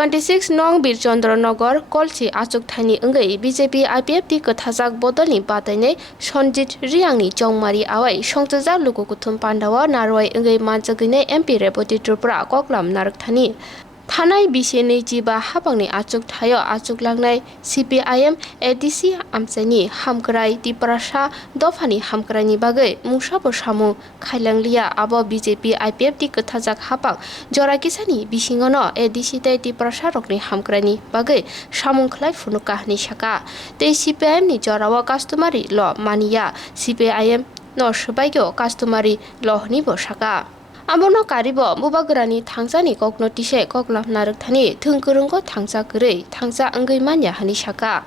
26 nong Birchandranagor Kolchi Achuk Thani Ungai BJP IPF ti Kathajak Bodolni Bataine Sonjit Riangni Chongmari Awai Songtaja Lukukuthum Pandawa Narwai Ungai Manjagine MP Repoti Tripura Koklam Narak Thani Thanai Bisene Jiba Habangni Achuk Thayo Achuk Langnai CPIM ADC Amchani Hamkrai Tiprasha Dofani Hamkrani Bagai Musabo Samu Khailanglia Abo BJP IPF ti Kathajak Habang Jora Kisani Bisingono ADC tai Tiprasha Rokni Hamkrani Bagai Samung Khlai Funukahni Shaka Te CPIM ni Jorawa customary law mania CPIM no Sbaigyo customary law ni Boshaka Abono karibo mubagrani thangsani kok notise koklam narak thani thungkurungko thangsa gurei thangsa angai manya hani shaka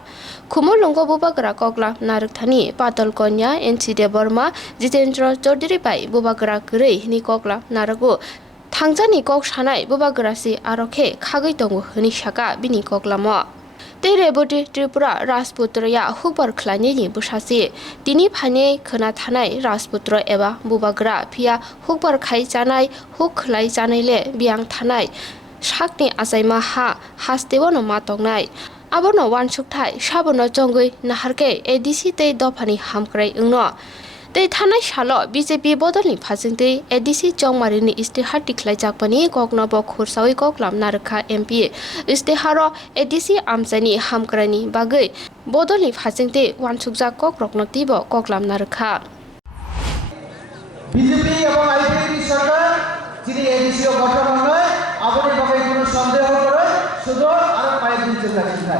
khumolongo bubagra koklam narak thani patal konya NCD Burma Jitendra Chaudhary bai bubagra gurei hini koklam narago thangjani kok sanai bubagrasi arokhe khagai tongo hani shaka bini koklamo Te Repoti Tripura Rajputraya Hukbar Khlani Bushasi Tini Phane Khana Thanai Rajputra eba Bubagra Phia Hukbar Khai Chanai Huk Khlai Chanai le Biang Thanai Shakni Asaima Ha Hastewono Matongnai Abono Wansuk Thai Shabono Chongoi Naharke ADC Te Dofani Hamkrai Ungno Te Thanai Shalo BJP Bodolni Phasingte ADC Chongmarini Istihar Tiklai Jakpani Koknobo Khursawi Koklam Narakha MP Istiharo ADC Amchani Hamkrani Bagai Bodolni Phasingte Wansukja Kokroknotibo Koklam Narakha BJP এবং IPF সরকার যিনি ADC ও গঠন নয় আপনি বাকি কোনো সন্দেহ করে শুধু আর পায়ে দিতে যাচ্ছেন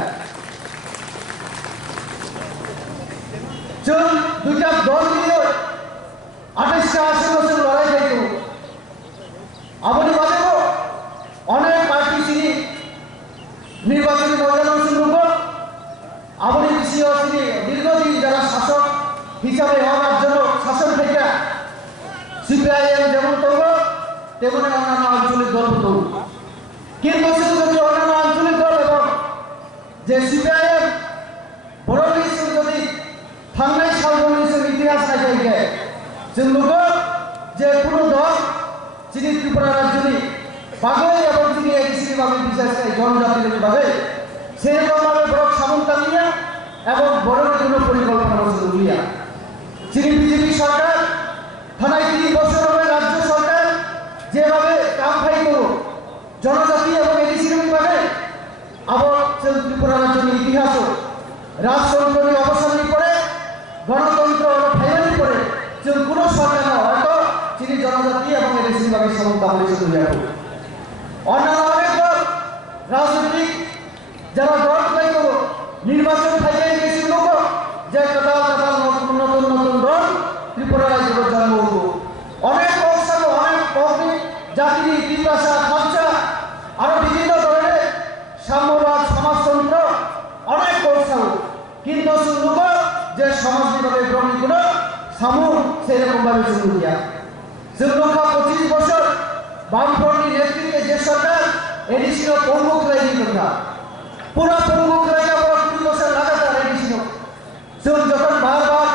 চল দুইটা দল মিলে 28 বছর লড়াই যাইতো আপনি বলেন অনেক পার্টি যিনি নির্বাচনী ময়দানে অংশগ্রহণ আপনি বিসিও যিনি দীর্ঘদিন যারা শাসক হিসাবে হওয়ার জন্য শাসন থেকে সিপিআইএম যেমন করবো তেমনি অন্যান্য আঞ্চলিক দল করবো কিন্তু শুধু যদি অন্যান্য আঞ্চলিক দল এবং যে সিপিআইএম বড় মিছিল যদি থাংনাই সালবনিসের ইতিহাস থাকে जों नुगोन जे কোনো দল যিনি ত্রিপুরা রাজ্যনি বাগৈ এবং যিনি এডিসির বাগৈ বিশেষ করে জনজাতির বাগৈ সেরকমভাবে বড় সামন্তালিয়া এবং বড় কোনো পরিকল্পনা রচনা যিনি বিজেপি সরকার থানায় 3 বছর হবে রাজ্য সরকার যেভাবে কাম খাইতো জনজাতি এবং এডিসির বাগৈ আবার ত্রিপুরা রাজ্যের ইতিহাস রাজতন্ত্রের অবসানের পরে গণতন্ত্র ফাইনালি পরে যে কোনো সরকার হয়তো যিনি জনজাতি এবং এডিসি বাগৈ সমন্বয় করে যাবে অন্যান্য অনেক দল রাজনৈতিক যারা দল পাইতো নির্বাচন থাকে কিছু লোক যে কাটাল নতুন দল ত্রিপুরা রাজ্যে জন্ম হতো অনেক পক্ষে অনেক পক্ষে জাতি বিভাষা খরচা আরো বিভিন্ন ধরনের সাম্যবাদ সমাজতন্ত্র অনেক পক্ষে কিন্তু লোক যে সমাজবিভাগে গ্রহণ করে সামূহ সেরকমভাবে শুরু দিয়া শ্রীলঙ্কা 25 বছর বামফ্রন্টের নেতৃত্বে যে সরকার এডিসির প্রমুখ রায় না পুরো প্রমুখ রায় 20 বছর লাগাতার এডিসি যখন বারবার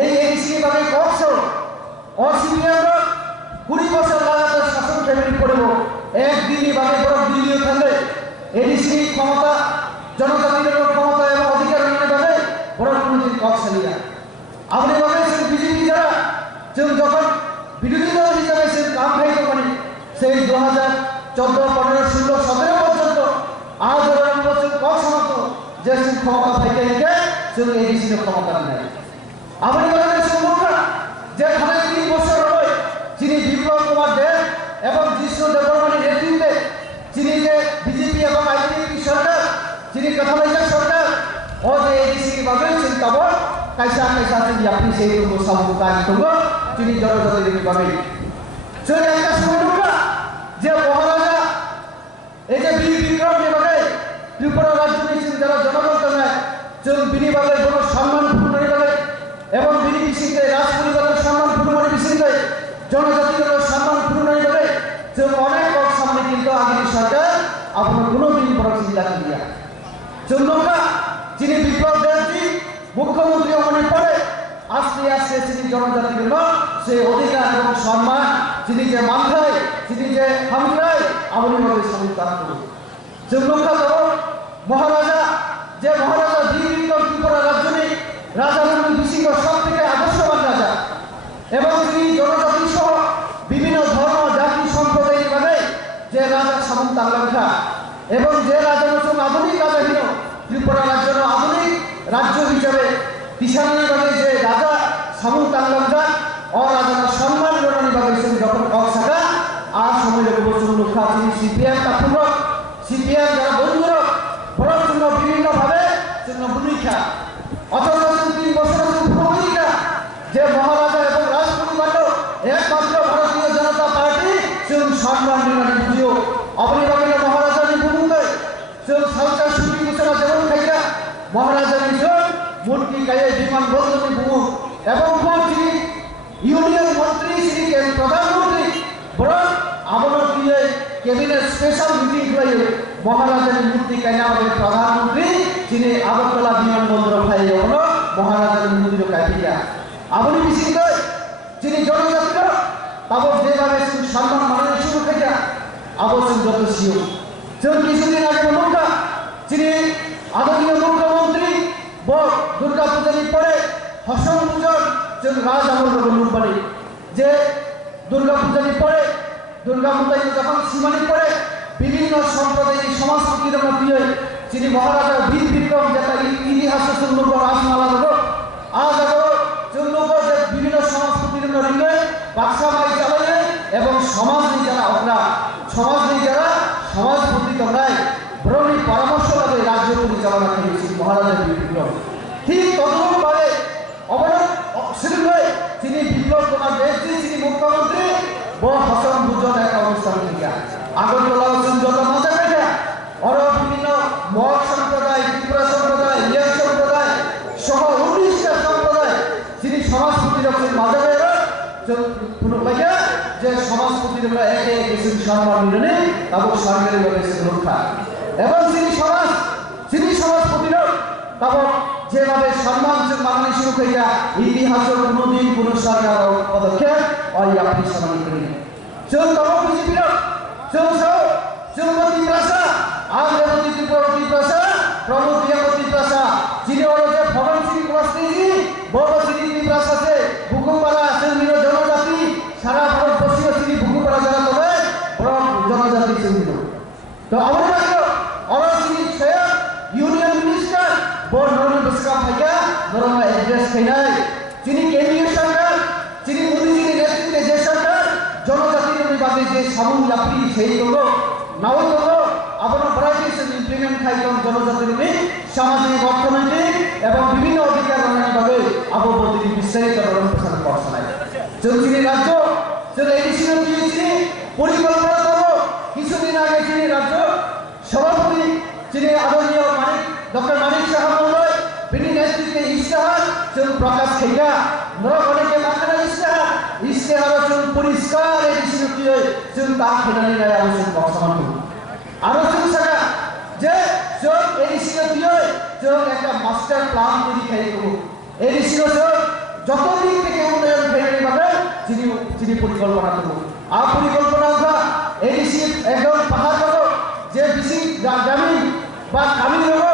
এই এডিসি ভাবে কক্ষ অসিপিএম 20 বছর লাগাতার শাসন ফ্যামিলি পড়ব একদিনই ভাবে বড় দিল্লি থাকলে এডিসি ক্ষমতা জনজাতির ক্ষমতা এবং অধিকার নিয়ে ভাবে বড় কোনদিন কক্ষ নিয়া আপনি বলেছেন বিজেপি যারা যখন বিরোধী দল হিসাবে সে কাম খাইতে পারি সেই 2014, 15, 16, 17 পর্যন্ত আজ 11 বছর কম সমাপ্ত যে ক্ষমতা থেকে সে এডিসির ক্ষমতা নেই আপনি বলেছেন যে খানে 3 বছর হয় যিনি বিপ্লব কুমার দেব এবং জিষ্ণু দেববর্মার নেতৃত্বে যিনি যে বিজেপি এবং আইপিএফ সরকার যিনি কাঠামোগত সরকার ও যে এডিসি ভাবে চিন্তাবর kaisa তিনি আপনি সেই কোনো সমুদায় তঙ্গ তিনি জনজাতির ভাবে সেই একটা সমুদ্র যে মহারাজা এই যে বীর বিক্রম ভাবে ত্রিপুরা রাজ্য নিয়েছেন যারা জনগণ নয় যে বিনিবাদের কোনো সম্মানপূর্ণ ভাবে এবং বিনিবিশিতে রাজ পরিবারের সম্মানপূর্ণ বিশিষ্টে জনজাতির সম্মানপূর্ণ ভাবে যে অনেক লোক সামনে কিন্তু আগের সরকার আপনার কোনো দিন বড় চিন্তা করিয়া জন্যকা যিনি বিপ্লব দেবজি মুখ্যমন্ত্রী হওয়ার পরে আস্তে আস্তে তিনি জনজাতির সেই অধিকার এবং সম্মান যিনি যে মানখায় যিনি যে হামখায় আপনি ভাবে সমীকরণ করুন রক্ষা দেব মহারাজা যে মহারাজা বীর বিক্রম ত্রিপুরা রাজ্যে রাজা বিসিংহ সব থেকে আদর্শবান রাজা এবং তিনি জনজাতি সহ বিভিন্ন ধর্ম জাতি সম্প্রদায়ের ভাবে যে রাজা সামন্ত তাংলাংখা এবং যে রাজা নতুন আধুনিক রাজা হীন ত্রিপুরা রাজ্যের আধুনিক রাজ্য হিসাবে কিষাণীভাবে যে রাজা সামন্ত তাংলাংখা অরাজার সম্মান জনানিভাবে যখন কক থাকা আর সময় বছর লক্ষা তিনি সিপিএম তাৎপূর্বক সিপিএম যারা বন্ধুরা বড় জন্য বিভিন্নভাবে জন্য ভূমিকা অথচ 3 বছর ভূমিকা যে মহারাজা এবং রাজপরিবার একমাত্র ভারতীয় জনতা পার্টিซึ่งসম্মান নির্মাণে বুঝিও অবনিবাগের মহারাজা ভূমিকাซึ่งসালচা সুবি ঘোষণা যেমন খাইয়া মহারাজা মূর্তি গায়ে বিমান বন্ধনী ভূম এবং তিনি ইউনিয়ন মন্ত্রী শ্রী প্রধানমন্ত্রী বড় আবরণ দিয়ে ক্যাবিনেট স্পেশাল মিটিং করে মহারাজার মূর্তি কাইনা আমাদের প্রধানমন্ত্রী যিনি আগরতলা বিমানবন্দর খাই হলো মহারাজার মূর্তির কাটিয়া আবনি বিসিং যিনি জনজাতির তাবো যেভাবে সম্মান মানানো শুরু থেকে আবশ্যক যত সিও যেমন কিছুদিন আগে মুখ্যা যিনি আদরণীয় মুখ্যমন্ত্রী দুর্গা পূজার পরে হসন পুজোর রাজ আমল রূপবাণী যে দুর্গা পূজার পরে দুর্গা পূজায় যখন সীমানি পরে বিভিন্ন সম্প্রদায়ের সংস্কৃতির মধ্যে যিনি মহারাজা বীর বিক্রম যেটা ইতিহাসে চন্দ্র রাজমালা দেব আজ আগর চন্দ্র যে বিভিন্ন সংস্কৃতির মধ্যে বাক্সা মাই চালাইলে এবং সমাজ নিয়ে যারা অগ্রা সমাজ নিয়ে যারা সমাজ প্রতি তোমরাই ব্রহ্মী পরামর্শ লাগে রাজ্য পরিচালনা করেছি মহারাজা বীর বিক্রম ঠিক তদনুরূপভাবে অবরোধ শ্রীলয় তিনি বিপ্লব কুমার দেশজি তিনি মুখ্যমন্ত্রী হসন বুজন একটা অনুষ্ঠান থেকে আগরতলা যত মজা পেটে আরো বিভিন্ন মগ সম্প্রদায় ত্রিপুরা সম্প্রদায় ইয়ের সম্প্রদায় সহ 19টা সম্প্রদায় যিনি সমাজ প্রতিরক্ষণ মাঝে যে সমাজ প্রতিরক্ষা একে একে সম্মান মিলনে তাবো সরকারি বলেছে রক্ষা এবং যিনি সমাজ প্রতিরোধ তাবো যেভাবে সম্মান মানানি শুরু করিয়া ইতিহাসের কোনোদিন কোন সরকার পদক্ষেপ ওই আপনি সম্মান করেন চল তব বিজেপির চৌমতি প্রাসা আগ্রবতী ত্রিপুরতী প্রাসা প্রমোদিয়াবতী প্রাসা যিনি হলো যে ভগবান শ্রী কুমারজি বড় শ্রী প্রাসাতে বুকুপাড়া চন্দ্র জনজাতি সারা ভারতবর্ষীয় শ্রী বুকুপাড়া যারা তবে বড় জনজাতি চন্দ্র তো আমার অরশ্রী স্বয়ং ইউনিয়ন মিনিস্টার বড় নরম বসকা ভাইয়া নরম এড্রেস খাইনাই যিনি কেন্দ্রীয় সরকার যিনি মোদীজির নেতৃত্বে যে সরকার জনজাতির বিভাগে যে সামুন লাফি সেই হলো নাও হলো আপনার ভ্যারাইটিস ইমপ্লিমেন্ট খাইলাম জনজাতির সামাজিক অর্থনৈতিক এবং বিভিন্ন অধিকার বিভাগে আবহাওয়া বিস্তারিত প্রসার করছেন যিনি রাজ্য এডিসি দিয়েছি পরিকল্পনা করবো কিছুদিন আগে যিনি রাজ্য সভাপতি যিনি আদরণীয় ডক্টর মানিক সাহা মহোদয় তিনি নেতৃত্বে ইশতেহার প্রকাশ খেয়া নরগণকে মাখানা ইশতেহার পরিষ্কার এডিসি তা খেলানি রায় আলোচনা বর্তমান আরো শাখা যে এডিসি একটা মাস্টার প্ল্যান তৈরি খাই দেবো এডিসি যত দিক থেকে উন্নয়ন ফেরানি পাবে যিনি পরিকল্পনা করবো আর পরিকল্পনা এডিসি একদম পাহাড় পাবো যে বেশি গ্রামীণ বা গ্রামীণ হবো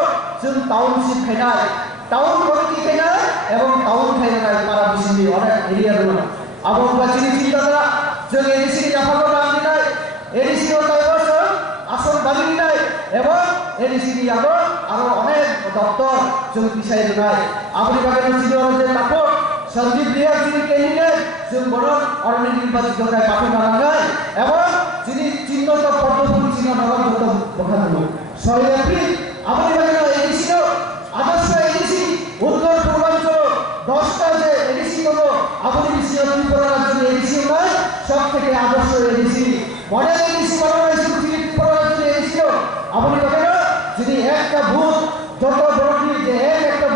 টাউনশিপ খাইনায় টাউন কমিটি খাইনায় এবং টাউন খাইনায় পারা বেশি অনেক এরিয়া দেবো আবহাওয়া যিনি চিন্তাধারা যে এডিসি জাফাগর নাম দিনায় এডিসি আসন বাড়ি নাই এবং এডিসি আরো অনেক দপ্তর বিষয় নাই আপনি যে তারপর সঞ্জীব রিয়া যিনি ক্যান্ডিডেট বড় অরণ্য নির্বাচিত পাঠক নারায় এবং যিনি চিহ্নিত পদ্মপুর চিহ্ন নগর যত দেখা দিল 6 এপ্রিল আপনি এডিসি আদর্শ এডিসি উত্তর পূর্বাঞ্চল 10টা যে এডিসি হলো আপনি ত্রিপুরা রাজ্যের এডিসি নয় সব থেকে আদর্শ এডিসি মডেল এডিসি বানানো হয়েছে ত্রিপুরা রাজ্যের এডিসি আপনি যিনি একটা বুথ যত বড় যে একটা